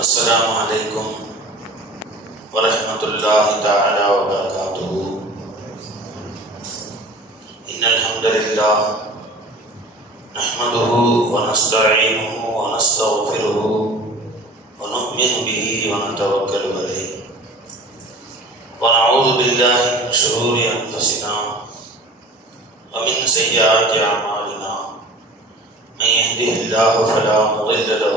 السلام عليكم ورحمة الله تعالى وبركاته. إن الحمد لله نحمده ونستعينه ونستغفره ونؤمن به ونتوكل عليه ونعوذ بالله من شرور أنفسنا ومن سيئات أعمالنا. من يهده الله فلا مضل له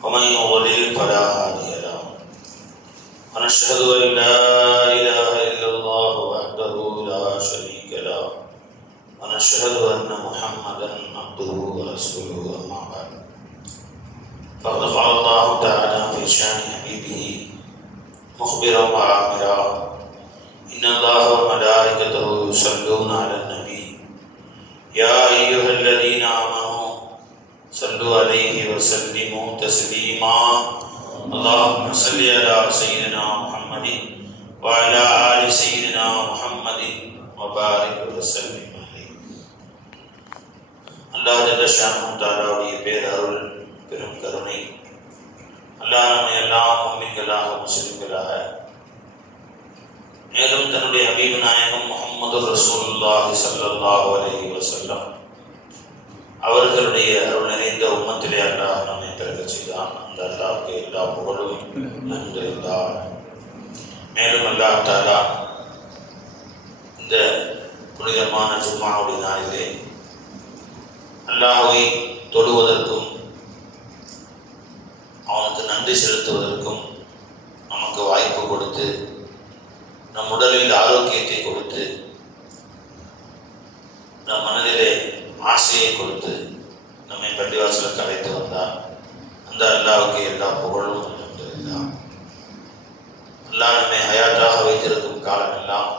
ومن يضلل فلا هادي له. ونشهد أن لا إله إلا الله وحده لا شريك له ونشهد أن محمدا عبده ورسوله. أما بعد فقد قال الله تعالى في شأن حبيبه مخبرا وآمرا: إن الله وملائكته يصلون على النبي يا أيها الذين آمنوا صلوا عليه وسلموا تسليما. اللهم صل على سيدنا محمد وعلى آل سيدنا محمد وبارك وسلم عليه. அல்லாஹ் ஜல்ல ஷானஹு தஆலாவுடைய பேரருள் பெரும் கருணை அல்லாஹ் நம்மை எல்லாம் முஃமின்களாக முஸ்லிம்களாக மேலும் தன்னுடைய ஹபீப் நாயகம் முஹம்மது ரசூலுல்லாஹி ஸல்லல்லாஹு அலைஹி வஸல்லம் அவர்களுடைய அருள் நிறைந்த உம்மத்திலே அல்லாஹ் நம்மை பிறக்கச் செய்தான். அந்த அல்லாஹ்வுக்கு எல்லா புகழும் அல்ஹம்துலில்லாஹ். மேலும் அல்லாஹ் தஆலா இந்த புனிதமான ஜும்ஆவுடைய நாளிலே அல்லாஹ்வை தொழுவதற்கும் அவனுக்கு நன்றி செலுத்துவதற்கும் நமக்கு வாய்ப்பு கொடுத்து, நம் உடலில் ஆரோக்கியத்தை கொடுத்து, நம் மனதிலே ஆசையை கொடுத்து நம்மை பள்ளிவாசலுக்கு அழைத்து வந்தார். அந்த அல்லாஹ்வுக்கு எல்லா புகழும் அல்ஹம்துலில்லாஹ். அல்லாஹ் நம்மை ஹயாத்தாக வைத்திருக்கும் காலமெல்லாம்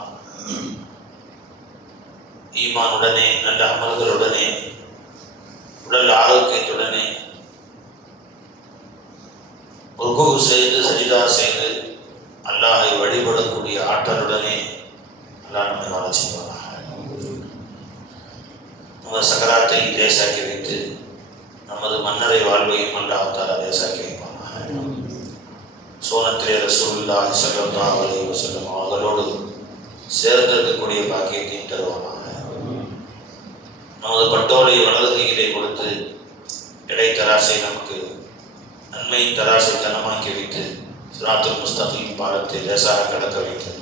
ஈமானுடனே, நல்ல அமல்களுடனே, உடல் ஆரோக்கியத்துடனே, ருக்கு செய்து சஜிதா செய்து அல்லாஹை வழிபடக்கூடிய ஆற்றலுடனே அல்லாஹ் நம்மை வாழ செய்வார். நமது சக்கராத்தை லேசாக்கி வைத்து நமது மன்னரை வாழ்வையும் அல்லாஹ் தஆலா லேசாக்கி வைப்பானாக. சோனத்திலே ரசூலுல்லாஹி ஸல்லல்லாஹு அலைஹி வஸல்லம் அவர்களோடு சேர்ந்திருக்கக்கூடிய பாக்கியத்தையும் தருவானாக. நமது பட்டோலை வலது கையிலே கொடுத்து இடைத்தராசை நமக்கு நன்மையின் தராசை கனமாக்கி வைத்து சிராத்துல் முஸ்தகீம் பாலத்தை லேசாக கடக்க வைத்து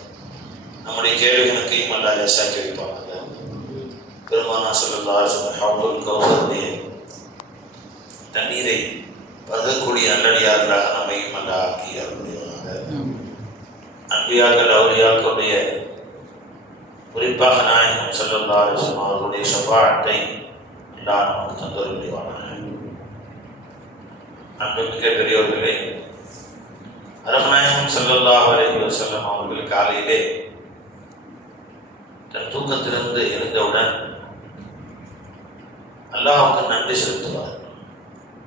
நம்முடைய கேள்விகளுக்கையும் அல்லாஹ் லேசாக்கி வைப்பானாக. பெருமானா ஸல்லல்லாஹு அலைஹி வஸல்லம் ஹவ்லுல் கௌசருடைய தண்ணீரை பருகக்கூடிய நல்லடியார்களாக நம்மையும் அல்லாஹ் ஆக்கி அருள்வானாக. அன்பியாக்கள் அவுலியாக்களுடைய குறிப்பாக நாயகம் ஸல்லல்லாஹு அலைஹி வஸல்லம் அவர்களுடைய ஷஃபாஅத்தை அல்லாஹ் நமக்கு தந்தருள்வானாக. அன்புமிக்க பெரியோர்களே, அருமநாயகம் ஸல்லல்லாஹு அலைஹி வஸல்லம் அவர்கள் காலையிலே தன் தூக்கத்திலிருந்து எழுந்தவுடன் அல்லாஹ்வுக்கு நன்றி செலுத்துவார்.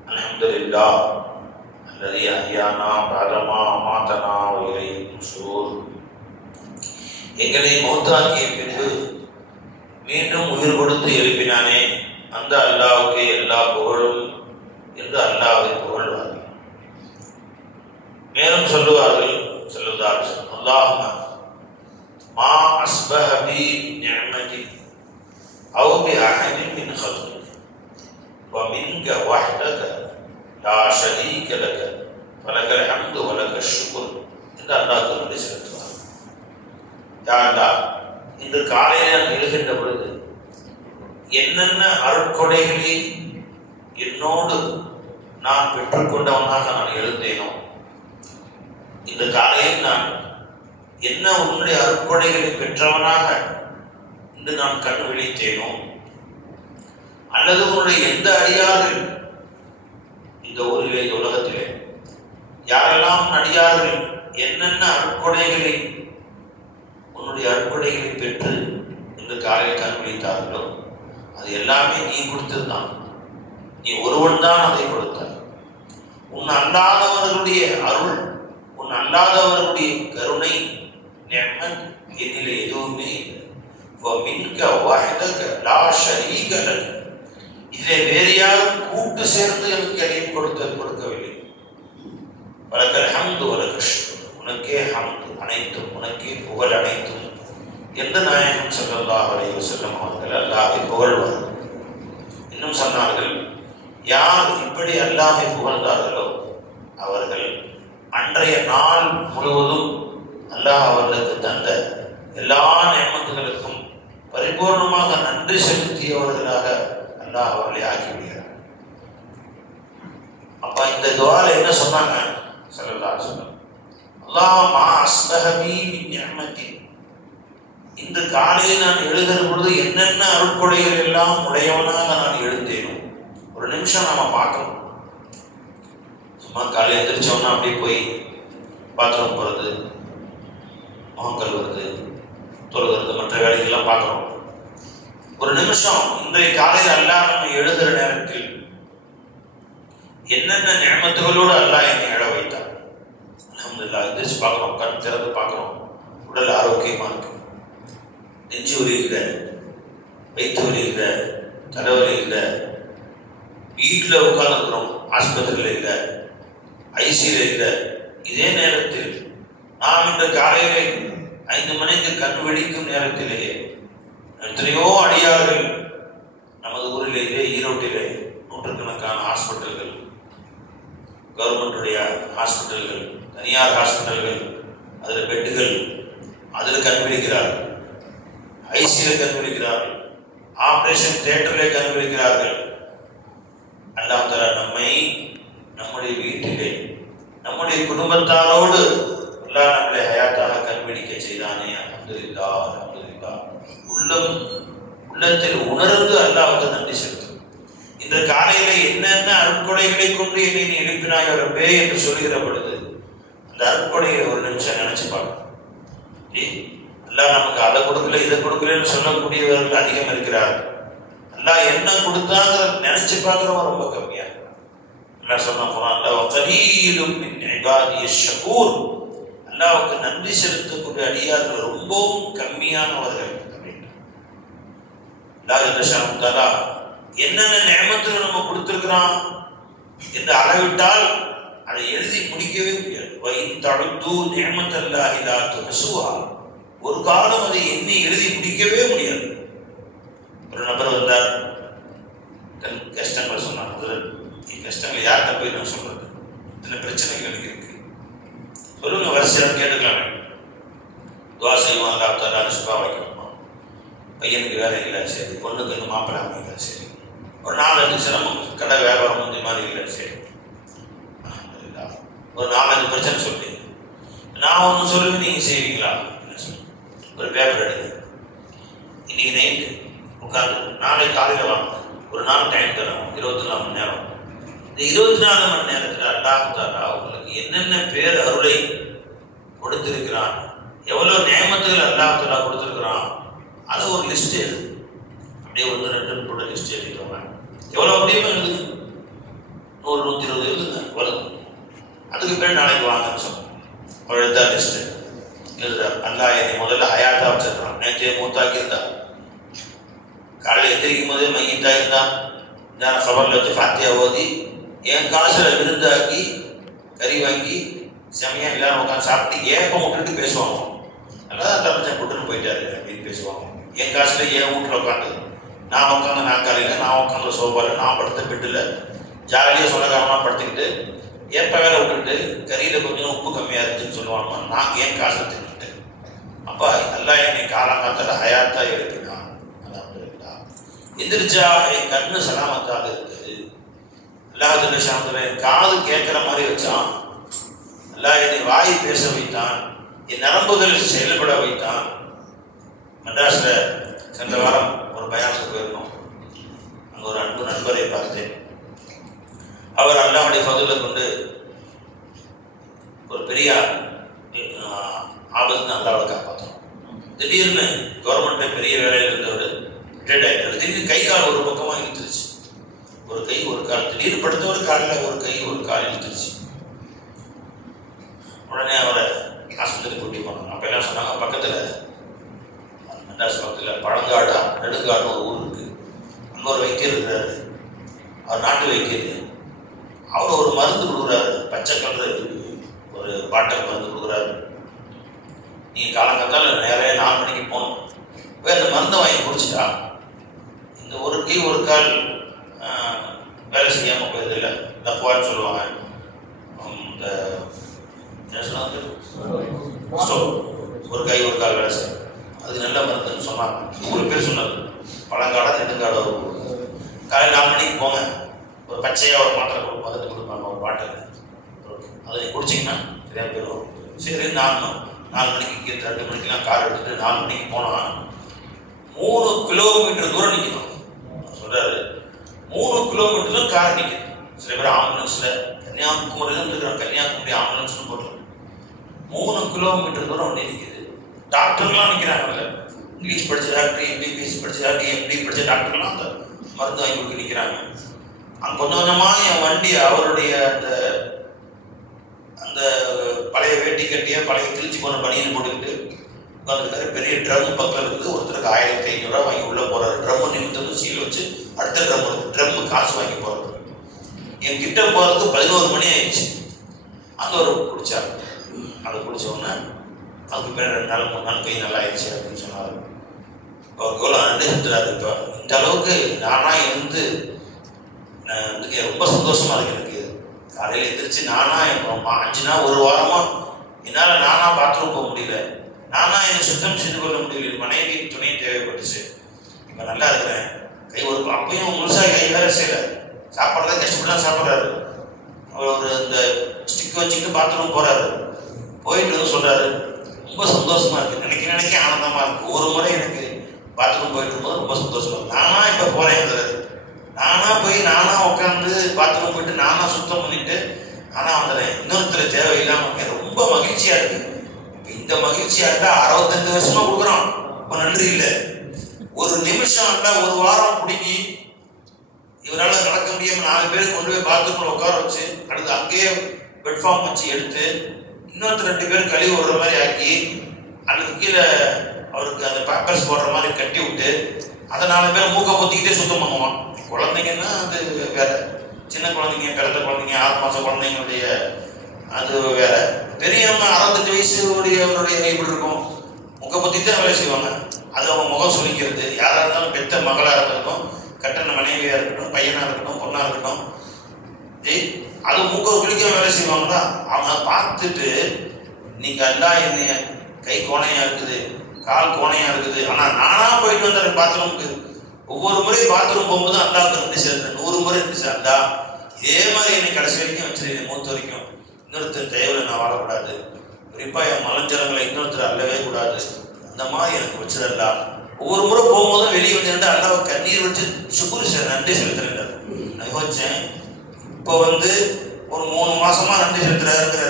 அல்ஹம்துலில்லாஹ் அல்லதி அஹ்யானா பஅதமா அமாதனா வ இலைஹி நுஷூர். எங்களை மௌத்தாக்கிய பின்பு மீண்டும் உயிர் கொடுத்து எழுப்பினானே அந்த அல்லாஹ்வுக்கு எல்லா புகழும் என்று அல்லாஹ்வை புகழ்வார்கள். மேலும் சொல்லுவார்கள் ஸல்லல்லாஹு அலைஹி வஸல்லம்: அல்லாஹும்ம மா அஸ்பஹ பி நிஅமதி அவ் பி அஹதின் மின் خلقك ومنك وحدك لا شريك لك فلك الحمد ولك الشكر என்று அல்லாஹ்வுக்கு நன்றி செலுத்துவார். யா அல்லாஹ், இந்த காலையில நான் எழுகின்ற பொழுது என்னென்ன அருட்கொடைகளை என்னோடு நான் பெற்றுக்கொண்டவனாக நான் எழுந்தேனோ, இந்த காலையில் நான் என்ன உன்னுடைய அருட்கொடைகளை பெற்றவனாக இன்று நான் கண் விழித்தேனோ, அல்லது உன்னுடைய எந்த அடியார்கள் இந்த ஊரிலே, இந்த உலகத்திலே யாரெல்லாம் அடியார்கள் என்னென்ன அருட்கொடைகளை உன்னுடைய அருட்கொடைகளை பெற்று இந்த காலையில் கண் விழித்தார்களோ அது எல்லாமே நீ கொடுத்திருந்தான். நீ ஒருவன் தான் அதை கொடுத்தாய். உன் அல்லாதவர்களுடைய அருள், உன் அல்லாதவர்களுடைய கருணை, நிஅமத் என்னிலே எதுவுமே இல்லை. وَمِنْكَ وَحْدَكَ لَا شَرِيكَ لَكَ. இதிலே வேறு யாரும் கூட்டு சேர்ந்து எனக்கு எதையும் கொடுக்கவில்லை. வலக்கல் ஹம்து வலக்கல் ஷுக்ர், உனக்கே ஹம்து அனைத்தும், உனக்கே புகழ் அனைத்தும் என்று நாயகம் ஸல்லல்லாஹு அலைஹி வஸல்லம் அவர்கள் அல்லாஹ்வை புகழ்வார்கள். இன்னும் சொன்னார்கள், யார் இப்படி அல்லாஹ்வை புகழ்ந்தார்களோ அவர்கள் அன்றைய நாள் முழுவதும் அல்லாஹ் அவர்களுக்கு தந்த எல்லா நியமத்துகளுக்கும் பரிபூர்ணமாக நன்றி செலுத்தியவர்களாக அல்லாஹ் அவர்களை ஆக்கிவிடுகிறார். அப்ப இந்த துஆல என்ன சொன்னாங்க ஸல்லல்லாஹு அலைஹி வஸல்லம், அல்லாஹ்மா அஸ்பஹ பி மின் நிஅமத்தி, இந்த காலையில் நான் எழுதுகிற பொழுது என்னென்ன அருட்கொடைகள் எல்லாம் உடையவனாக நான் எழுந்தேனோ. ஒரு நிமிஷம் நாம பார்க்கணும். சும்மா காலையில் எழுந்திரிச்சோம்னா அப்படியே போய் பாத்ரூம் போகிறது, முகம் கழுவுறது, தொழுகிறது, மற்ற வேலைகள்லாம் பார்க்குறோம். ஒரு நிமிஷம் இன்றைய காலையில் அல்லாஹ் நம்ம எழுதுகிற நேரத்தில் என்னென்ன நியமத்துகளோடு அல்லாஹ் என்னை எழ வைத்தார். அல்ஹம்துலில்லாஹ், எந்திரிச்சு பார்க்குறோம், கண் திறந்து பார்க்குறோம், உடல் ஆரோக்கியமாக இருக்கு, நெஞ்சு வலி இல்லை, வயிற்று வலி இல்லை, தலைவலி இல்லை, வீட்டில் உட்கார்ந்துருக்கிறோம், ஆஸ்பத்திரியில் இல்லை, ஐசியில் இல்லை. இதே நேரத்தில் நாம் இந்த காலையிலே 5 மணிக்கு கண் வெடிக்கும் நேரத்திலேயே எத்தனையோ அடியார்கள் நமது ஊரிலேயே, ஈரோட்டிலே நூற்றுக்கணக்கான ஹாஸ்பிட்டல்கள், கவர்மெண்டுடைய ஹாஸ்பிட்டல்கள், தனியார் ஹாஸ்பிட்டல்கள், அதில் பெட்டுகள், அதில் கண் விழிக்கிறார்கள், ஐசியில் கண் விழிக்கிறார்கள், ஆபரேஷன் தியேட்டரிலே கண் விழிக்கிறார்கள். அல்லாஹ் தஆலா நம்மை நம்முடைய வீட்டிலே நம்முடைய குடும்பத்தாரோடு அல்லாஹ் நம்மளை ஹயாத்தாக கண் விழிக்க செய்தானே. அல்ஹம்துலில்லாஹ், அல்ஹம்துலில்லாஹ். உள்ளத்தில் உணர்ந்து அல்லாஹ்வுக்கு நன்றி செலுத்தும். இந்த காலையில என்னென்ன அருட்கொடைகளை கொண்டு என்னை நீ எழுப்பினாய் ரப்பே என்று சொல்லுகிற பொழுது அந்த அருட்கொடையை ஒரு நிமிஷம் நினைச்சு பார்க்கணும். அல்லாஹ் நமக்கு அதை கொடுக்கல இதை கொடுக்கலன்னு சொல்லக்கூடியவர்கள் அதிகம் இருக்கிறார். அல்லாஹ் என்ன கொடுத்தாங்க நினைச்சு பார்க்கிறவங்க ரொம்ப கம்மியா இருக்கு. அல்லாஹ் சொன்ன குர்ஆன்ல வகலீலும் மின் இபாதியஷ் ஷகூர், அல்லாஹ்வுக்கு நன்றி செலுத்தக்கூடிய அடியார்கள் ரொம்பவும் கம்மியானவர்கள். அல்லாஹ் என்னென்ன நியமத்துகள் நம்ம கொடுத்திருக்கிறான் என்று அளவிட்டால் அதை எழுதி முடிக்கவே முடியாது. ஒரு காலம் அதை எண்ணி எழுதி முடிக்கவே முடியாது. ஒரு நபர் வந்தார், தன் கஷ்டங்கள் சொன்னார். கஷ்டங்கள் யார்கிட்ட போய் நான் சொல்றது, இத்தனை பிரச்சனைகள் எனக்கு இருக்கு, சொல்லுங்க, வரிசையாக கேட்டுக்கலாமே. துவா செய்வோம், அல்லாஹ் தஆலா ரிஸ்கா வைக்கணுமா, பையனுக்கு வேலை இல்லை, சரி, பொண்ணுக்கு இன்னும் மாப்பிள்ளை அமைக்கல, சரி, ஒரு 4-5 சிரமம், கடை வியாபாரம் முந்தி மாதிரி இல்லை, சரி, ஒரு 4-5 பிரச்சனை சொல்லி நான் ஒன்று சொல்லுவேன், நீங்கள் செய்வீங்களா? ஒரு பேப்பர் எடுங்க, இன்னைக்கு நைட்டு உட்காந்து நாளைக்கு காலையில் வாங்க, ஒரு நாள் டைம் தரோம், 24 மணி நேரம். இந்த 24 மணி நேரத்தில் அல்லாஹ் தஆலா உங்களுக்கு என்னென்ன பேர் அருளை கொடுத்திருக்கிறான், எவ்வளோ நியமத்துகள் அல்லாஹ் தஆலா கொடுத்திருக்கிறான், அது ஒரு லிஸ்ட் எழுது. அப்படியே 1-2 கூட லிஸ்ட் எழுதிக்கோங்க. எவ்வளோ முடியுமோ எழுதுங்க, 100-120 எழுதுங்க, வருது. அதுக்கு பேர் நாளைக்கு வாங்கன்னு சொன்னோம். அவர் எழுதா லிஸ்ட் எழுதுறா. அல்லாஹ் என்னை முதல்ல ஹயாத்தா வச்சிருக்கான், நேற்றைய மூத்தாக்கி இருந்தா, காலையில் எந்திரிக்கும் போதே மையத்தா இருந்தா, நான் சபரில் வச்சு ஃபாத்தியா ஓதி என் காசில் விருந்தாக்கி கறி வாங்கி செமையா எல்லாரும் உட்காந்து சாப்பிட்டு ஏப்பம் விட்டுட்டு பேசுவாங்க. நல்லா தான் தமிழ் கூட்டுன்னு போயிட்டாரு அப்படின்னு பேசுவாங்க. என் காசில் என் வீட்டில் உட்காந்து நான் உட்காந்து நாற்காலியில், நான் உட்காந்து சோபாவில், நான் படுத்த பெட்டில் ஜாலியாக சொந்தக்காரமாக படுத்துக்கிட்டு ஏப்ப வேலை விட்டுட்டு கறியில் கொஞ்சம் உப்பு கம்மியாக இருந்துச்சுன்னு சொல்லுவாங்க. நான் என் காசை தின்னுட்டேன். அப்பா எல்லாம் என்னை காலங்காலத்தில் ஹயாத்தா எழுப்பினான். எந்திரிச்சா என் கண்ணு சலாமத்தாக இருக்குது. அல்லாஹ் சாமத்தில் என் காது கேட்குற மாதிரி வச்சான். அல்லாஹ் என்னை வாய் பேச வைத்தான், என் நரம்புகள் செயல்பட வைத்தான். மெட்ராஸில் சென்ற வாரம் ஒரு பயானுக்கு போயிருந்தோம். அங்கே ஒரு அன்பு நண்பரை பார்த்தேன். அவர் அல்லாஹ்வுடைய ஃபضலை கொண்டு ஒரு பெரிய ஆபத்து அல்லாஹ்வை காப்பாற்றணும். திடீர்னு கவர்மெண்ட் பெரிய வேலையில் இருந்தவர் ரிட்டையர்ட் ஆகிட்டார். திடீர்னு கை கால் ஒரு பக்கமாக இழுத்துருச்சு, ஒரு கை ஒரு கால், திடீர்னு படுத்த ஒரு காலில் ஒரு கை ஒரு கால் இழுத்துருச்சு. உடனே அவரை ஆஸ்பத்திரி கூட்டி போனாங்க. அப்போ எல்லாம் சொன்னாங்க, பக்கத்தில் மெட்ராஸ் பக்கத்தில் பழங்காடா நெடுங்காடு ஒரு ஊர் இருக்குது, அங்கே ஒரு வைத்தியர் இருக்கிறாரு, அவர் நாட்டு வைத்தியர். அவர் ஒரு மருந்து கொடுக்குறாரு, பச்சை கலர் பாட்டில் மருந்து கொடுக்குறாரு. நீங்கள் காலங்கத்தால் நிறைய 4 மணிக்கு போகணும். போய் அந்த மருந்தை வாங்கி குடிச்சிட்டா இந்த ஒரு கை ஒரு கால் வேலை செய்யாமல் போயதில்லை. தப்புவான்னு சொல்லுவாங்க. இந்த என்ன சொன்னாங்க, ஒரு கை ஒரு கால் வேலை செய்யும், அது நல்ல மருந்துன்னு சொன்னாங்க. 3 பேர் சொன்னது. பழங்காடா நெடுங்காடோ. காலையில் 4 மணிக்கு போங்க, ஒரு பச்சையாக ஒரு மாத்திரை மருந்து கொடுப்பாங்க, ஒரு பாட்டில். அதை குடிச்சிங்கன்னா சரியா போயிடும். சரி, 4 மணிக்கு 2 மணிக்கெலாம் கார் எடுத்துகிட்டு 4 மணிக்கு போனால் 3 கிலோமீட்டர் தூரம் நிற்கணும். சொல்கிறாரு 3 கிலோமீட்டர் கார் நிற்குது. சில பேர் ஆம்புலன்ஸில் கன்னியாகுமரியில் இருக்கிற கன்னியாகுமரி ஆம்புலன்ஸ்னு போட்டு 3 கிலோமீட்டர் தூரம் வண்டி நிற்கிது. டாக்டர்லாம் நிற்கிறாங்கல்ல, இங்கிலீஷ் படித்த டாக்டர், எம்பிபிஎஸ் படித்த டாக்டர், எம்டி படித்த டாக்டர்லாம் அந்த மருந்து வாங்கி கொடுக்க நிற்கிறாங்க. அங்கே கொஞ்சம் கொஞ்சமாக என் வண்டி அவருடைய அந்த பழைய வேட்டி கட்டிய பழைய கிழிச்சி போன பனியன் போட்டுக்கிட்டு உட்காந்துருக்காரு. பெரிய ட்ரம் பக்கம் இருக்குது. ஒருத்தருக்கு 1500 ரூபா வாங்கி உள்ளே போகிறாரு. ட்ரம்மு நிமித்தம் சீல் வச்சு அடுத்த ட்ரம்மு காசு வாங்கி போகிறது. என் கிட்ட போகிறதுக்கு 11 மணி ஆயிடுச்சு. அந்த ஒரு குடிச்சாரு. அதை குடிச்ச உடனே அதுக்கு பேர் 2 நாள் 3 நாள் கை நல்லா ஆயிடுச்சு அப்படின்னு சொன்னார். அவருக்கு எவ்வளோ நன்றி செலுத்துறாரு. இப்போ இந்த அளவுக்கு நானாக இருந்து ரொம்ப சந்தோஷமாக இருக்கு. எனக்கு காலையில் எந்திரிச்சு நானாக 5 நாள் 1 வாரமாக என்னால் நானாக பாத்ரூம் போக முடியல, நானாக என்னை சுத்தம் செய்து கொள்ள முடியல. மனைவியின் துணை தேவைப்பட்டுச்சு. இப்போ நல்லா இருக்கிறேன். கை ஒரு அப்பையும் முழுசாக கை வேலை செய்யலை. சாப்பாடுதான் கஷ்டப்பட்டு தான் சாப்பிட்றாரு. அவர் ஒரு இந்த ஸ்டிக் வச்சுக்கிட்டு பாத்ரூம் போகிறாரு. போயிட்டு வந்து சொல்கிறாரு, ரொம்ப சந்தோஷமாக இருக்குது, நினைக்க ஆனந்தமாக இருக்குது. ஒரு முறை எனக்கு பாத்ரூம் போயிட்டு இருக்கும்போது ரொம்ப சந்தோஷமாக இருக்குது. நானாக இப்போ போகிறேன், நானாக போய் நானாக உட்காந்து பாத்ரூம் போயிட்டு நானாக சுத்தம் பண்ணிட்டு நானாக வந்துடுறேன். இன்னொருத்தர் தேவையில்லாமல் ரொம்ப மகிழ்ச்சியாக இருக்குது. இப்போ இந்த மகிழ்ச்சியாக இருந்தால் 65 வருஷமாக கொடுக்குறோம். இப்போ நன்றி இல்லை. ஒரு நிமிஷம் இருந்தால் 1 வாரம் பிடிக்கி இவரால் நடக்க முடியாமல் 4 பேர் கொண்டு போய் பாத்ரூமில் உட்கார வச்சு அடுத்து அங்கேயே பெட்ஃபார்ம் வச்சு எடுத்து இன்னொருத்தர் 2 பேர் கழுவி விடுற மாதிரி ஆக்கி அதுக்கு கீழே அவருக்கு அந்த பேப்பர்ஸ் போடுற மாதிரி கட்டி விட்டு அதை 4 பேர் மூக்கை பொத்திக்கிட்டே சுத்தம் பண்ணுவான். குழந்தைங்கன்னா அது வேற, சின்ன குழந்தைங்க, பிறந்த குழந்தைங்க, 6 மாதம் குழந்தைங்களுடைய அது வேற. பெரியவங்க 65 வயசுடையவருடைய எப்படி இருக்கும், முக்கை பொத்திட்டு தான் வேலை செய்வாங்க. அது அவங்க முகம் சொல்லிக்கிறது. யாராக இருந்தாலும் பெத்த மகளாக இருக்கட்டும், கட்டண மனைவியாக இருக்கட்டும், பையனாக இருக்கட்டும், பொண்ணாக இருக்கட்டும், அது மூக்க குளிக்க வேலை செய்வாங்களா. அவங்க பார்த்துட்டு இன்னைக்கு எல்லாம் என்னைய கை கோணையாக இருக்குது, கால் கோணையாக இருக்குது, ஆனால் நானாக போயிட்டு வந்தேன் பாத்ரூமுக்கு. ஒவ்வொரு முறை பாத்ரூம் போகும்போது அல்லாவுக்கு நன்றி செலுத்துறேன். 100 முறை நன்றி அல்லா, இதே மாதிரி என்னை கடைசி வரைக்கும் வச்சிருக்கேன், மூத்த வரைக்கும். இன்னொருத்தர் தயவில் நான் வாழக்கூடாது, குறிப்பாக என் மலஞ்சலங்களை இன்னொருத்தர் அல்லவே கூடாது, அந்த மாதிரி எனக்கு வச்சிடலா. ஒவ்வொரு முறை போகும்போதும் வெளியே வந்து அல்லாவை கண்ணீர் வச்சு சுக்குரு நன்றி செலுத்துறேன். நான் யோசிச்சேன், இப்போ ஒரு 3 மாசமா நன்றி செலுத்துறாரு.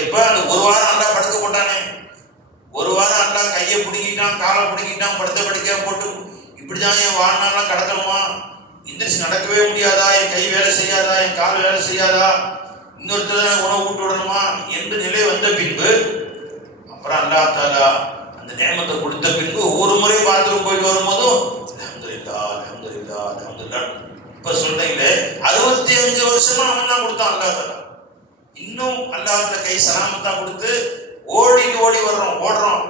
எப்ப அந்த 1 வாரம் அல்லா படுக்க போட்டானே, 1 வாரம் அல்லா கையை பிடிக்கிட்டான், காலை பிடிக்கிட்டான், படுத்த படுக்கையா போட்டு இப்படிதான் என் வாழ்நாள்லாம் கடக்கணுமா, எந்திரிச்சு நடக்கவே முடியாதா, என் கை வேலை செய்யாதா, என் கால் வேலை செய்யாதா, இன்னொருத்தர் உணவு ஊட்டு விடணுமா என்று நிலை வந்த பின்பு அப்புறம் அல்லா தாலா அந்த நேமத்தை கொடுத்த பின்பு ஒவ்வொரு முறை பாத்ரூம் போயிட்டு வரும்போதும் அல்ஹம்துலில்லாஹ் அல்ஹம்துலில்லாஹ் அல்ஹம்துலில்லாஹ். இப்ப சொல்றீங்களே 65 வருஷமா அவன் தான் கொடுத்தான் அல்லா தாலா. இன்னும் அல்லாஹ்ல கை சலாமத்தா கொடுத்து ஓடி ஓடுறோம்.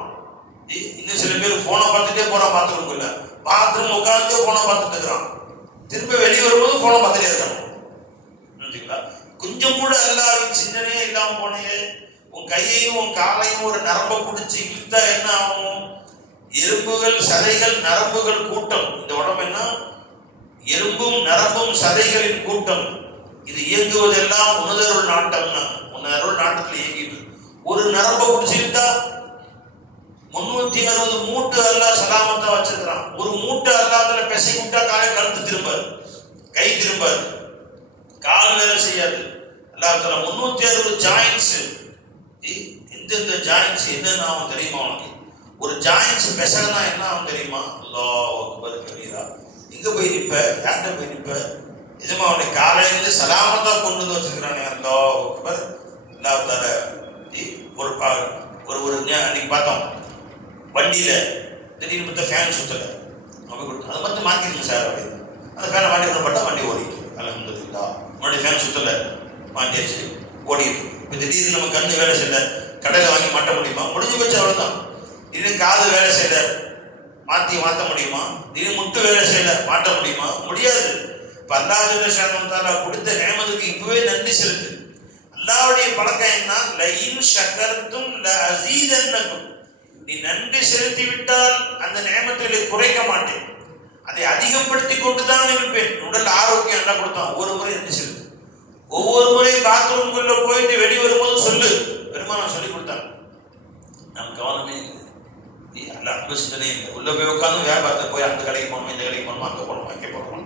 இன்னும் சில பேர் போனை பார்த்துட்டே போறான் பாத்ரூம்குள்ள, பாத்ரூம் உட்கார்ந்தே போனை பார்த்துட்டு இருக்கிறான், திரும்ப வெளியே வரும்போது போனை பார்த்துட்டே இருக்கான். கொஞ்சம் கூட அல்லாஹ்வின் சிந்தனையே இல்லாம போனே. உன் கையையும் உன் காலையும் ஒரு நரம்பை பிடிச்சி இழுத்தா என்ன ஆகும்? எறும்புகள், சதைகள், நரம்புகள் கூட்டம். இந்த உடம்பு என்ன? எறும்பும் நரம்பும் சதைகளின் கூட்டம். இது இயங்குவதெல்லாம் உனதருள் நாட்டம்னா, உனதருள் நாட்டத்தில் இயங்கிட்டு ஒரு நரம்பை பிடிச்சிக்கிட்டா 360 மூட்டு அல்லாஹ் சலாமத்தா வச்சிருக்கிறான். ஒரு மூட்டை அல்லாஹ்ல பெசை விட்டா கழுத்து திரும்பாது, கை திரும்பாது, கால் வேலை செய்யாது. அல்லாஹ் 360 ஜாயின்ஸ். இந்த ஜாயின்ஸ் என்னன்னு அவன் தெரியுமா உனக்கு? ஒரு ஜாயின்ஸ் பெசகனா என்ன அவன் தெரியுமா? அல்லாஹ் அக்பர் கபீரா. எங்க போய் நிப்ப, யார்கிட்ட போய் நிப்ப? நிஜமா அவனை காலையில சலாமத்தா கொண்டு வந்து வச்சிருக்கிறானே. அல்லாஹ் அக்பர். அல்லாஹ் தஆல ஒரு அன்னைக்கு பார்த்தோம் வண்டியில திடீர்னு பார்த்தா ஃபேன் சுத்தல, அதை மட்டும் மாற்றிருங்க சார் அப்படின்னு. அந்த ஃபேனை மாட்டி பட்டா வண்டி ஓடிட்டு அல்ஹம்துலில்லாஹ். மறுபடியும் ஃபேன் சுத்தல, மாட்டியாச்சு. ஓடிட்டு இப்போ திடீர்னு நம்ம கண்ணு வேலை செய்யல, கடையில் வாங்கி மாட்ட முடியுமா? முடிஞ்சு போச்சு, அவ்வளோதான். திடீர்னு காது வேலை செய்யல, மாற்ற முடியுமா? திடீர்னு முட்டு வேலை செய்யல, மாட்ட முடியுமா? முடியாது. இப்போ அல்லாஹ் ஜல்ல கொடுத்த நேமத்துக்கு இப்பவே நன்றி செலுத்து. அல்லாஹ்வுடைய பழக்கம் என்ன? லஇன் ஷக்கர்தும் லஅஸீதன்னகும். நீ நன்றி செலுத்தி விட்டால் அந்த நேமத்தை குறைக்க மாட்டேன், அதை அதிகப்படுத்தி கொண்டுதான் இருப்பேன். உடல் ஆரோக்கியம் என்ன கொடுத்தான்? ஒரு முறை நன்றி செலுத்து. ஒவ்வொரு முறை பாத்ரூம்குள்ள போயிட்டு வெளி வரும்போது சொல்லு, பெருமானார் சொல்லி கொடுத்தாங்க. நம்ம கவனமே இல்லை, அல்ல அன்பு சிந்தனை இல்லை. உள்ள போய் உட்காந்து வியாபாரத்தை போய் அந்த கடைக்கு போகணும், இந்த கடைக்கு போகணுமா, அங்கே போகணுமா, இங்கே போகணுமா,